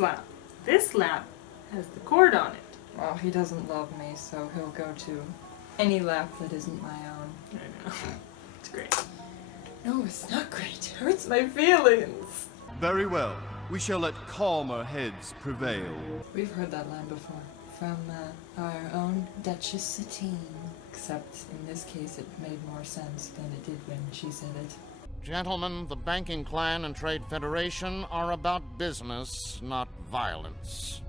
lap. This lap has the cord on it. Well, he doesn't love me, so he'll go to any lap that isn't my own. I know. It's great. No, it's not great. It hurts my feelings. Very well. We shall let calmer heads prevail. We've heard that line before. From our own Duchess Satine. Except in this case it made more sense than it did when she said it. Gentlemen, the banking clan and trade federation are about business, not violence.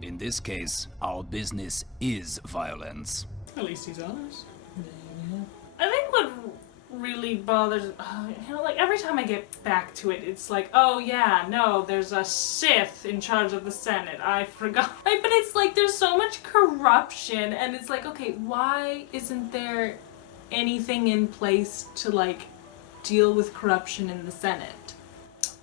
In this case, our business is violence. At least he's honest. Yeah. I think what really bothers, like every time I get back to it, it's like, oh yeah, no, there's a Sith in charge of the Senate. I forgot. Like, but it's like there's so much corruption, and it's like, okay, why isn't there anything in place to like deal with corruption in the Senate?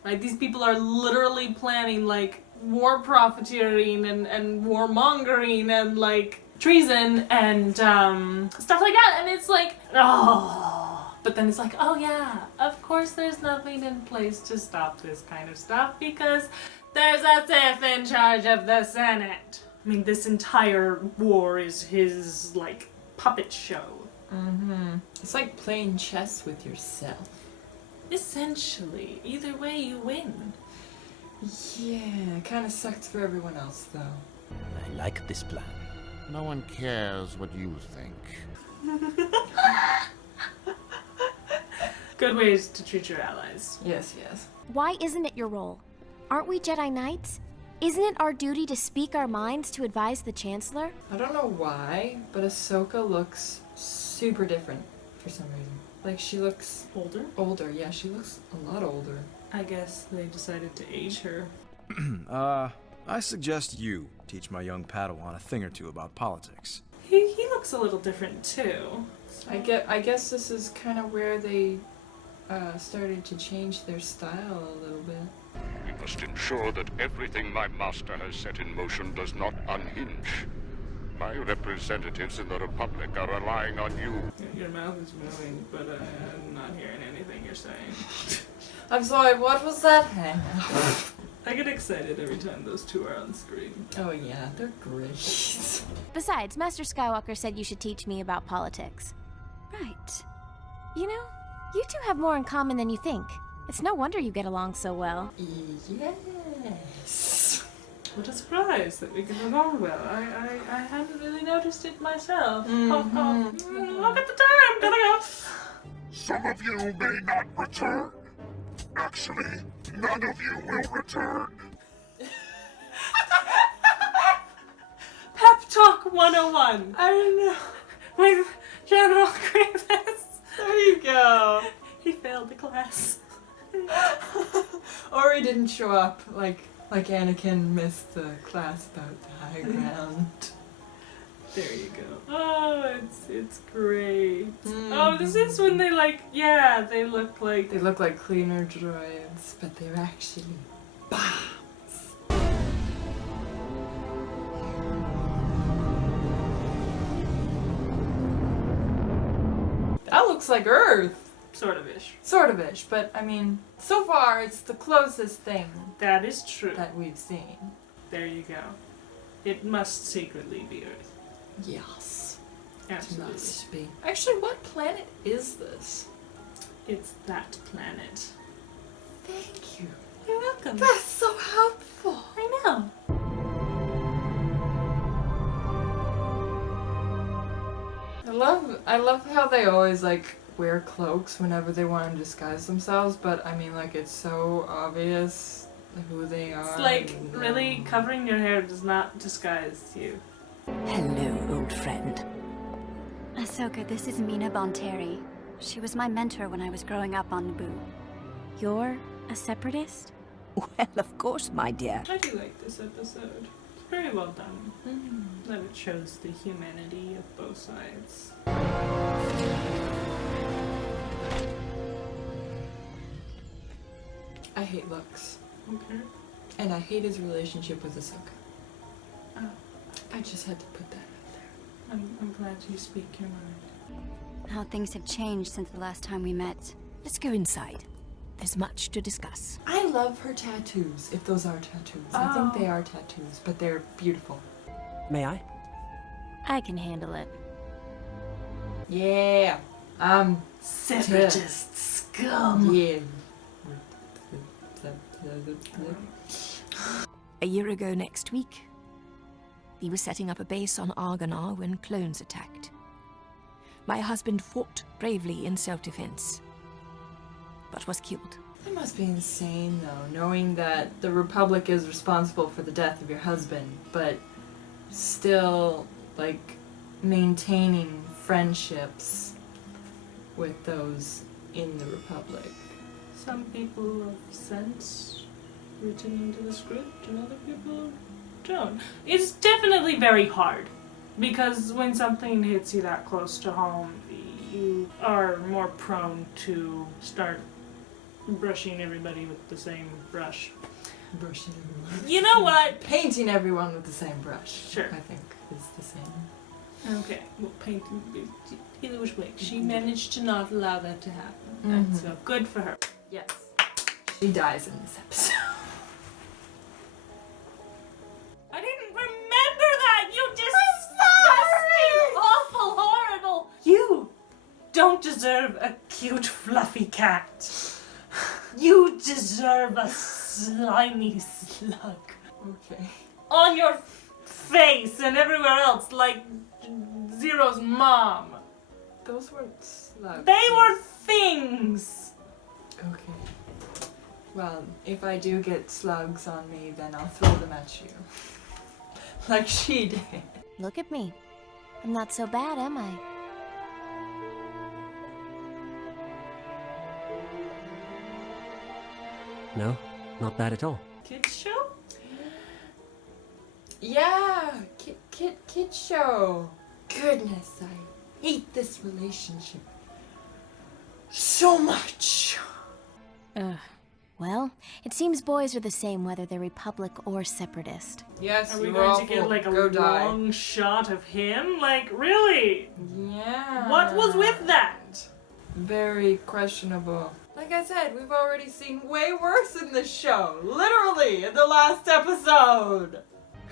Right? These people are literally planning like war profiteering and warmongering and like treason and stuff like that, and it's like, oh. But then it's like, oh yeah, of course there's nothing in place to stop this kind of stuff because there's a Sith in charge of the Senate. I mean, this entire war is his, like, puppet show. It's like playing chess with yourself. Essentially. Either way, you win. Yeah, it kind of sucks for everyone else, though. I like this plan. No one cares what you think. Good ways to treat your allies. Yes, yes. Why isn't it your role? Aren't we Jedi Knights? Isn't it our duty to speak our minds to advise the Chancellor? I don't know why, but Ahsoka looks super different for some reason. Like, she looks Older? older. Yeah, she looks a lot older. I guess they decided to age her. I suggest you teach my young Padawan a thing or two about politics. He looks a little different too. So. I guess this is kind of where they started to change their style a little bit. We must ensure that everything my master has set in motion does not unhinge. My representatives in the Republic are relying on you. Your mouth is moving, but I'm not hearing anything you're saying. I'm sorry, what was that? I get excited every time those two are on screen. Oh yeah, they're great. Besides, Master Skywalker said you should teach me about politics. Right. You know, you two have more in common than you think. It's no wonder you get along so well. Yes. What a surprise that we get along well. I hadn't really noticed it myself. Look at the time, gotta go. Some of you may not return. Actually, none of you will return. Pep Talk 101. I don't know. With General Grievous. There you go. He failed the class. Or he didn't show up like Anakin missed the class about the high ground. There you go. Oh, it's great. Oh, this is when they they look like... They look like cleaner droids, but they're actually bombs. That looks like Earth. Sort of ish. Sort of ish, but I mean, so far it's the closest thing That is true. that we've seen. There you go. It must secretly be Earth. Yes. It Absolutely. must be. Actually, what planet is this? It's that planet. Thank you. You're welcome. That's so helpful. I know. I love how they always like wear cloaks whenever they want to disguise themselves, but I mean, like, it's so obvious who they are. It's like, really, covering your hair does not disguise you. Hello, old friend. Ahsoka, this is Mina Bonteri. She was my mentor when I was growing up on Naboo. You're a separatist? Well, of course, my dear. I do like this episode. It's very well done. That it shows the humanity of both sides. I hate Lux. Okay. And I hate his relationship with Ahsoka. Oh. I just had to put that out there. I'm glad you speak your mind. How things have changed since the last time we met. Let's go inside. There's much to discuss. I love her tattoos, if those are tattoos. I think they are tattoos, but they're beautiful. May I? I can handle it. Yeah. Separatist scum. Yeah. A year ago next week, he was setting up a base on Argonar when clones attacked. My husband fought bravely in self-defense, but was killed. That must be insane, though, knowing that the Republic is responsible for the death of your husband, but still, like, maintaining friendships with those in the Republic. Some people have sense written into the script, and other people don't. It's definitely very hard, because when something hits you that close to home, you are more prone to start brushing everybody with the same brush. Brushing everyone. You know what? Painting everyone with the same brush. Sure. I think is the same. Okay, well, painting either which way. She managed to not allow that to happen. Mhm. And so good for her. Yes. She dies in this episode. I didn't remember that! You disgusting, awful, horrible! You don't deserve a cute, fluffy cat. You deserve a slimy slug. Okay. On your face and everywhere else, like Zero's mom. Those weren't slugs. They were things! Okay. Well, if I do get slugs on me, then I'll throw them at you. Like she did. Look at me. I'm not so bad, am I? No, not bad at all. Kids show? Yeah, kid show. Goodness, I hate this relationship so much. Ugh. Well, it seems boys are the same whether they're Republic or Separatist. Yes, Are we you're going to awful. get like a Go die. long shot of him? Like, really? Yeah. What was with that? Very questionable. Like I said, we've already seen way worse in this show. Literally, in the last episode.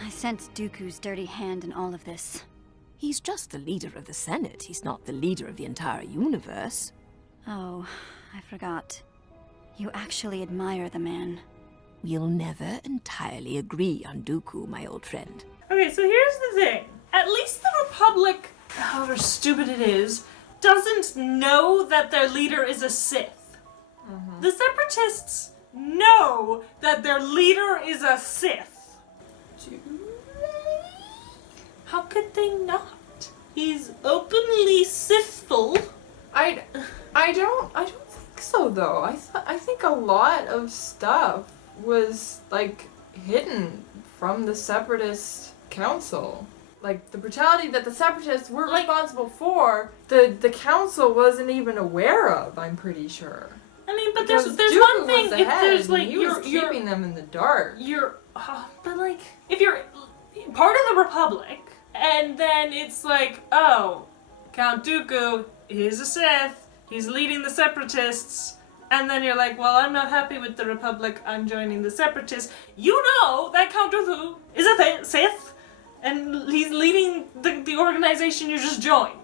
I sense Dooku's dirty hand in all of this. He's just the leader of the Senate. He's not the leader of the entire universe. Oh, I forgot. You actually admire the man. We'll never entirely agree on Dooku, my old friend. Okay, so here's the thing. At least the Republic, however stupid it is, doesn't know that their leader is a Sith. The Separatists know that their leader is a Sith. How could they not? He's openly Sithful. I don't think so though. I think a lot of stuff was like hidden from the Separatist Council. Like the brutality that the Separatists were responsible for, the Council wasn't even aware of. I'm pretty sure. I mean, but Because there's Dooku one thing. was the If head, there's like and he was keeping them in the dark. but like if you're part of the Republic, and then it's like, oh, Count Dooku, he's a Sith, he's leading the Separatists, and then you're like, well, I'm not happy with the Republic, I'm joining the Separatists. You know that Count Dooku is a Sith, and he's leading the organization you just joined.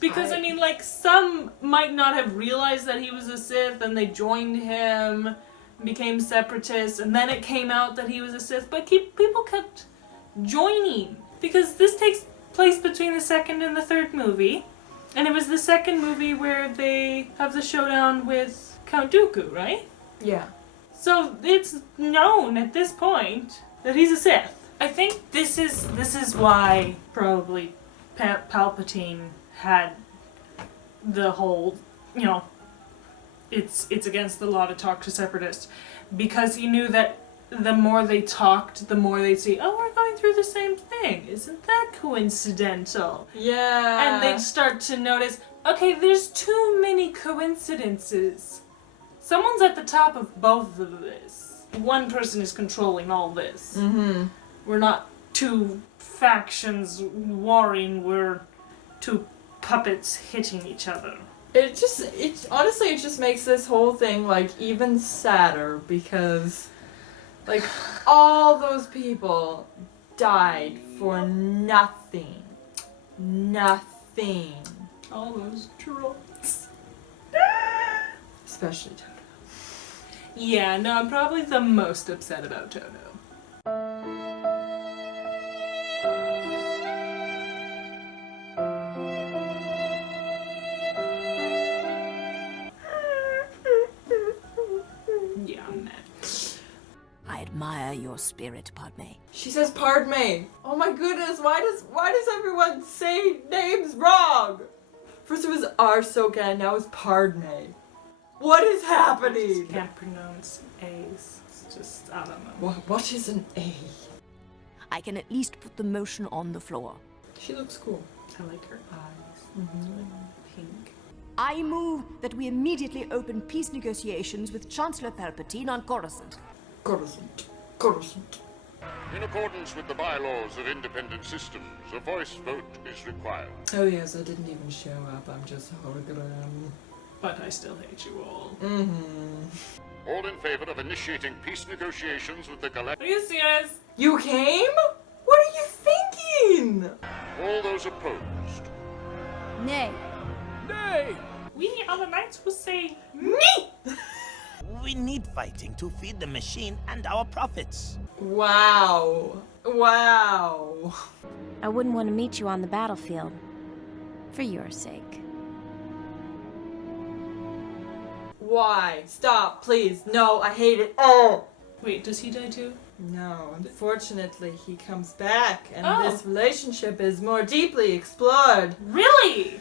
Because, I mean, like, some might not have realized that he was a Sith, and they joined him, became Separatists, and then it came out that he was a Sith, but people kept joining. Because this takes place between the second and the third movie, and it was the second movie where they have the showdown with Count Dooku, right? Yeah. So it's known at this point that he's a Sith. I think this is why probably Palpatine had the whole, you know, it's against the law to talk to Separatists, because he knew that the more they talked, the more they'd see, oh, we're going through the same thing. Isn't that coincidental? Yeah. And they'd start to notice, okay, there's too many coincidences. Someone's at the top of both of this. One person is controlling all this. Mm-hmm. We're not two factions warring, we're two puppets hitting each other. It honestly, it just makes this whole thing, like, even sadder because, like, all those people died for nothing. Nothing. All those trolls. Especially Toto. Yeah, no, I'm probably the most upset about Toto. Yeah, I'm mad. I admire your spirit, Padme. She says Padme. Oh my goodness, why does everyone say names wrong? First it was Ahsoka and now it's Padme. What is happening? I can't pronounce A's. It's just, I don't know. What is an A? I can at least put the motion on the floor. She looks cool. I like her eyes. Like pink. I move that we immediately open peace negotiations with Chancellor Palpatine on Coruscant. Coruscant. In accordance with the bylaws of independent systems, a voice vote is required. Oh yes, I didn't even show up. I'm just a hologram. But I still hate you all. Mm-hmm. All in favor of initiating peace negotiations with the Galactic... Are you serious? You came? What are you thinking? All those opposed. Nay. Nay! We other knights will say me! We need fighting to feed the machine and our profits. Wow. Wow. I wouldn't want to meet you on the battlefield. For your sake. Why? Stop, please. No, I hate it. Oh! Wait, does he die too? No, unfortunately, he comes back, and Oh. this relationship is more deeply explored. Really?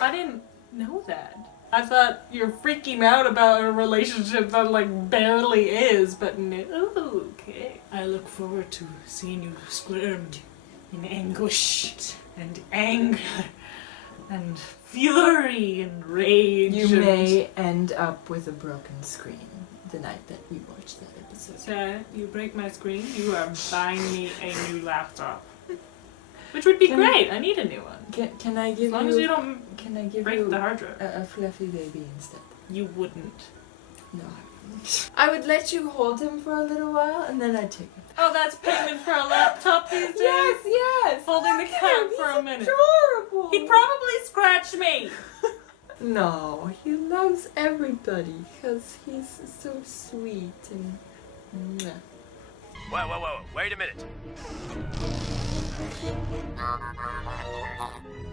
I didn't know that. I thought you're freaking out about a relationship that, like, barely is, but no. Okay. I look forward to seeing you squirmed in anguish and anger and fury and rage. You may end up with a broken screen the night that we watch that episode. Sir, you break my screen, you are buying me a new laptop. Which would be great. I need a new one. Can I give As long as you don't Can I give break you the hard drive. a fluffy baby instead? You wouldn't. No, I wouldn't. I would let you hold him for a little while, and then I'd take him. Oh, that's payment for a laptop these days? Yes! Holding the Look at cat him, for he's a minute. Adorable! He'd probably scratch me. No, he loves everybody because he's so sweet and. Mwah. Whoa, wait a minute.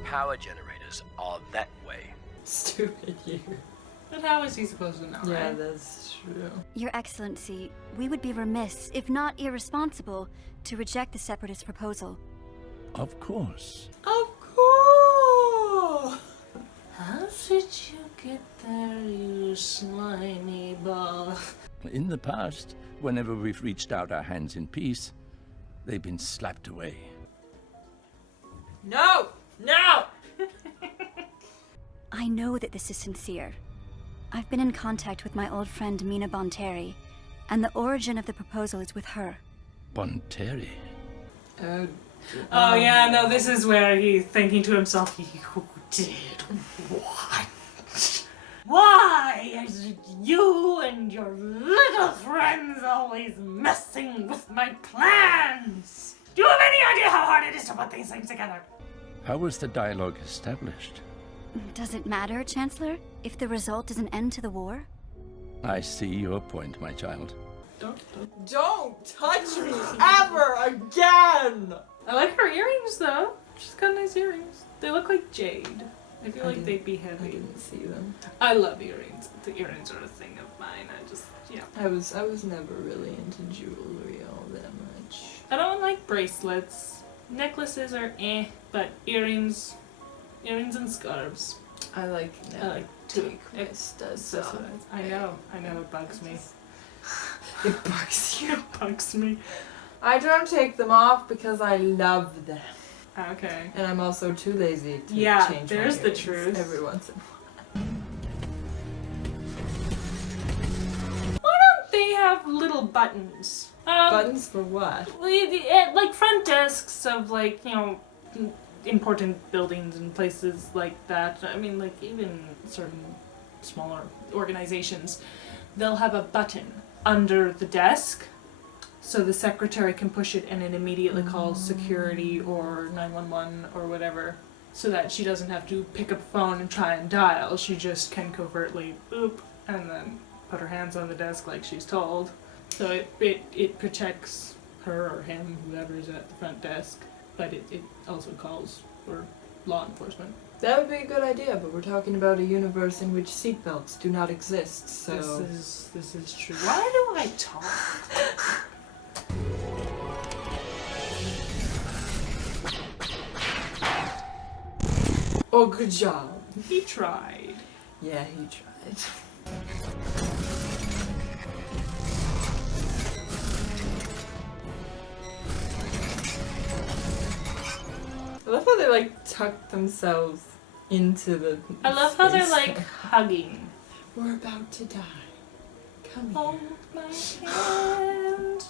Power generators are that way. Stupid you. But how is he supposed to know, Yeah, right? that's true. Your Excellency, we would be remiss, if not irresponsible, to reject the Separatist proposal. Of course. Of course! How did you get there, you slimy ball? In the past, whenever we've reached out our hands in peace, they've been slapped away. No! No! I know that this is sincere. I've been in contact with my old friend Mina Bonteri, and the origin of the proposal is with her. Bonteri. Oh yeah, no, this is where he's thinking to himself, you did what? Why is it you and your little friends always messing with my plans? Do you have any idea how hard it is to put these things together? How was the dialogue established? Does it matter, Chancellor, if the result is an end to the war? I see your point, my child. Don't touch me ever again! I like her earrings though. She's got nice earrings. They look like jade. I feel like they'd be I heavy. didn't see them. I love earrings. The earrings are a thing of mine. I was never really into jewelry all that much. I don't like bracelets. Necklaces are but earrings and scarves. I like I like to take my studs off. I know, it bugs me. It bugs you. It bugs me. I don't take them off because I love them. Okay. And I'm also too lazy to Yeah, change there's my the earrings truth. every once in a while. Why don't they have little buttons? Buttons for what? Like front desks of, like, you know, important buildings and places like that, I mean, like, even certain smaller organizations, they'll have a button under the desk so the secretary can push it and it immediately calls security or 911 or whatever, so that she doesn't have to pick up the phone and try and dial. She just can covertly boop and then put her hands on the desk like she's told. So it protects her or him, whoever's at the front desk, but it also calls for law enforcement. That would be a good idea, but we're talking about a universe in which seatbelts do not exist, so... This is true. Why do I talk? Oh, good job. He tried. Yeah, he tried. I love how they like tuck themselves into the I love how they're space. like hugging. We're about to die. Come here. Hold my hand.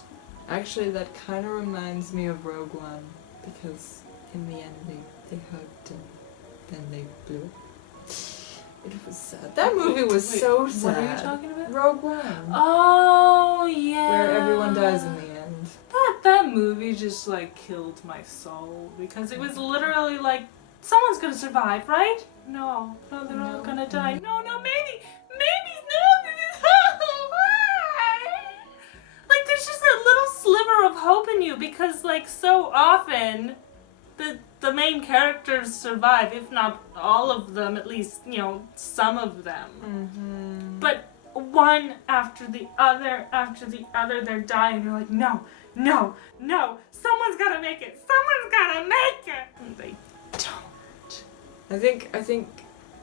Actually, that kind of reminds me of Rogue One, because in the end they hugged and then they blew up. It was sad. That movie was so sad. What are you talking about? Rogue One. Oh yeah. Where everyone dies in the end. That movie just like killed my soul because it was literally like someone's gonna survive, right? No, they're all gonna die. No, maybe no. Like there's just that little sliver of hope in you because like so often the main characters survive, if not all of them, at least, you know, some of them. Mm-hmm. But one after the other, they're dying. You're like, no, someone's gotta make it. And they don't. I think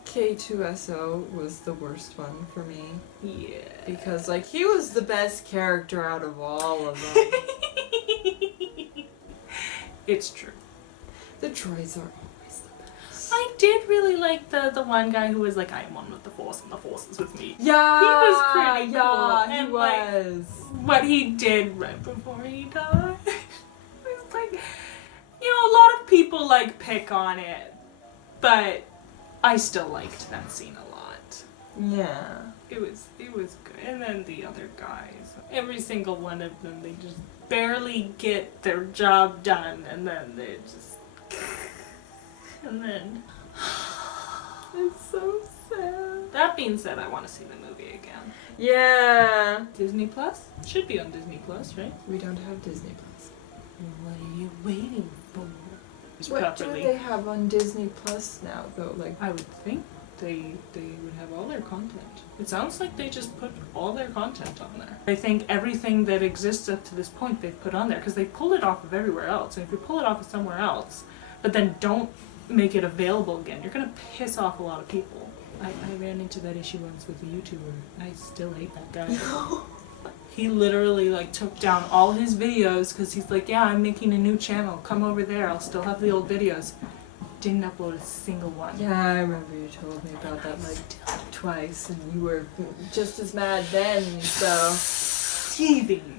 K2SO was the worst one for me. Yeah. Because like he was the best character out of all of them. It's true. The droids are always the best. I did really like the one guy who was like, I am one with the Force and the Force is with me. Yeah, he was pretty cool. Yeah, and he was. Like, what he did right before he died. It's like, you know, a lot of people like pick on it, but I still liked that scene a lot. Yeah. It was good. And then the other guys, every single one of them, they just barely get their job done, and then they just. And then. It's so sad. That being said, I want to see the movie again. Yeah. Disney Plus? Should be on Disney Plus, right? We don't have Disney Plus. What are you waiting for? What do they have on Disney Plus now, though? Like, I would think they would have all their content. It sounds like they just put all their content on there. I think everything that exists up to this point they've put on there because they pulled it off of everywhere else. And if you pull it off of somewhere else, but then don't make it available again, you're gonna piss off a lot of people. I ran into that issue once with a YouTuber. I still hate that guy. He literally like took down all his videos because he's like, yeah, I'm making a new channel. Come over there. I'll still have the old videos. Didn't upload a single one. yeah, I remember you told me about that like twice, and you were just as mad then, so. Teething.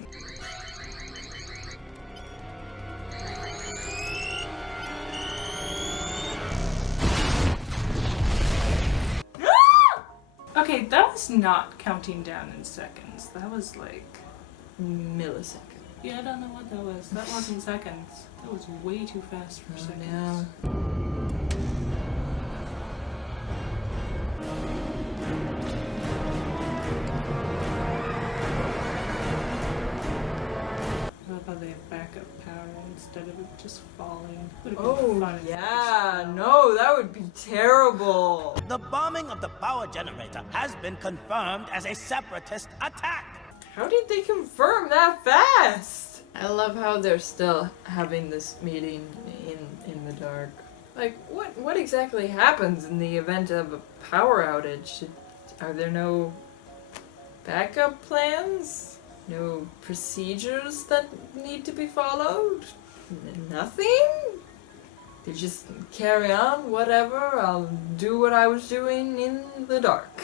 Okay, that was not counting down in seconds. That was like Millisecond. Yeah, I don't know what that was. That wasn't seconds. That was way too fast for seconds. Yeah. I love how they have backup power instead of it just falling. Would've been Oh, fun if it yeah. just fell. No, that would be terrible. The bombing of the power generator has been confirmed as a separatist attack. How did they confirm that fast? I love how they're still having this meeting in the dark. Like, what exactly happens in the event of a power outage? Are there no backup plans? No procedures that need to be followed? Nothing? They just carry on, whatever, I'll do what I was doing in the dark.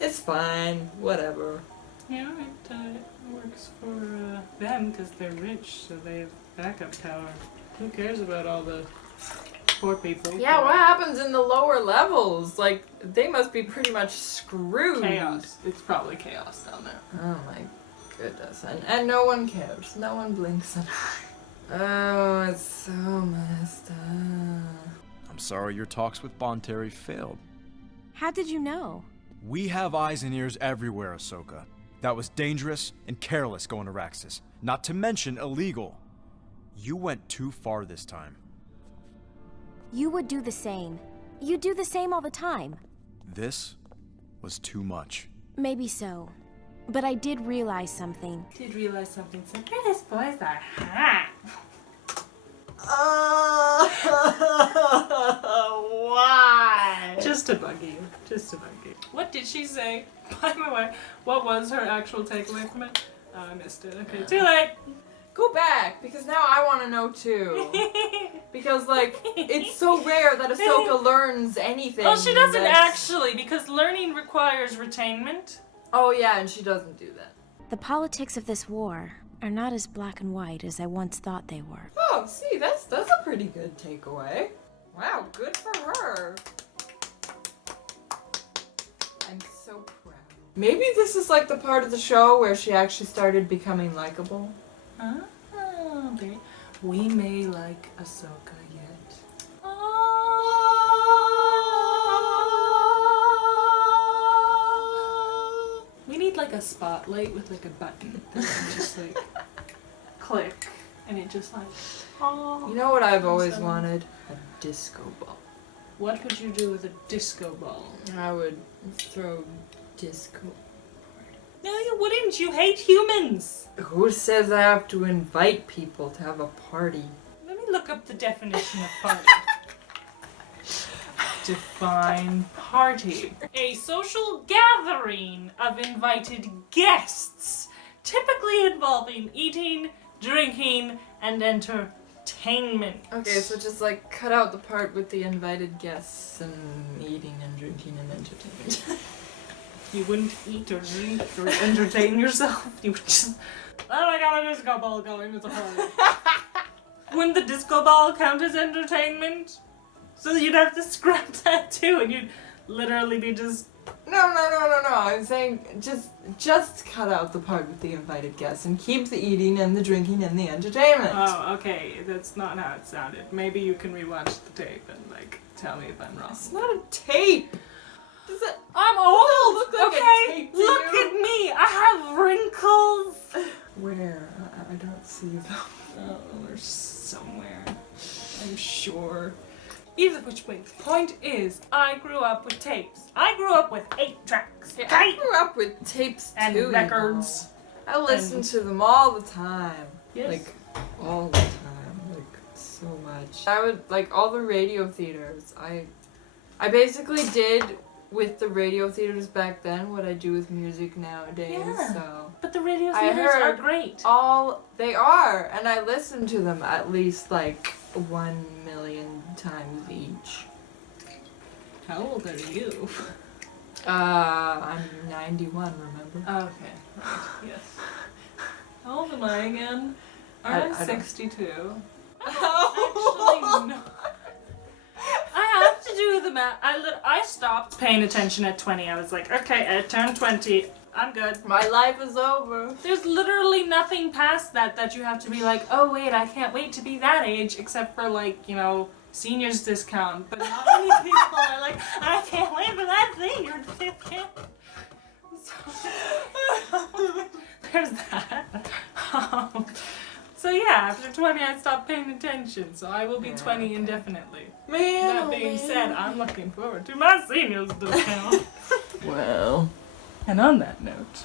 It's fine, whatever. Yeah, it works for them because they're rich, so they have backup power. Who cares about all the Poor people. Yeah, what happens in the lower levels? Like, they must be pretty much screwed. Chaos. It's probably chaos down there. Oh my goodness. And no one cares. No one blinks an eye. Oh, it's so messed up. I'm sorry your talks with Bonteri failed. How did you know? We have eyes and ears everywhere, Ahsoka. That was dangerous and careless going to Raxus. Not to mention illegal. You went too far this time. You would do the same. You do the same all the time. This was too much. Maybe so. But I did realize something. Did realize something. So British boys are hot. Why? Just to bug you. Just to bug you. What did she say? By the way, what was her actual takeaway from it? Oh, I missed it. Okay, too late. Go back, because now I want to know too. Because, like, it's so rare that Ahsoka learns anything. Oh, she doesn't actually, because learning requires retainment. Oh yeah, and she doesn't do that. The politics of this war are not as black and white as I once thought they were. Oh, see, that's a pretty good takeaway. Wow, good for her. I'm so proud. Maybe this is like the part of the show where she actually started becoming likable. Oh, baby. We may like Ahsoka yet. We need like a spotlight with like a button that can just like click and it just like. You know what I've always wanted? A disco ball. What would you do with a disco ball? I would throw disco. No, you wouldn't. You hate humans. Who says I have to invite people to have a party? Let me look up the definition of party. Define party. A social gathering of invited guests, typically involving eating, drinking, and entertainment. Okay, so just like cut out the part with the invited guests and eating and drinking and entertainment. You wouldn't eat or drink or entertain yourself. You would just, oh, I got a disco ball going, it's a party. Wouldn't the disco ball count as entertainment? So you'd have to scrap that too, and you'd literally be just... No. I'm saying just cut out the part with the invited guests and keep the eating and the drinking and the entertainment. Oh, okay. That's not how it sounded. Maybe you can rewatch the tape and, like, tell me if I'm wrong. It's not a tape. Does it? I'm old! Look like okay? a tape to Look you? at me! I have wrinkles! Where? I don't see them. Oh, they're somewhere. I'm sure. Either which way. The point is, I grew up with tapes. I grew up with 8 tracks. Yeah, I grew up with tapes and too, records. You know. I listened to them all the time. Yes. Like, all the time. Like, so much. I would, like, all the radio theaters. I basically did with the radio theaters back then what I do with music nowadays, Yeah. so. But the radio I theaters are heard great. They are, and I listen to them at least like 1 million times each. How old are you? I'm 91, remember? Okay. Right. Yes. How old am I again? I I'm don't- 62. Actually, no. I have to do the math. I stopped paying attention at 20. I was like, okay, I turned 20. I'm good. My life is over. There's literally nothing past that you have to be like, oh wait, I can't wait to be that age, except for like, you know, seniors discount. But not many people are like, I can't wait for that senior discount. So, there's that. So yeah, after 20 I stopped paying attention, so I will be 20 indefinitely. Man, that being said, I'm looking forward to my seniors discount. Well. And on that note...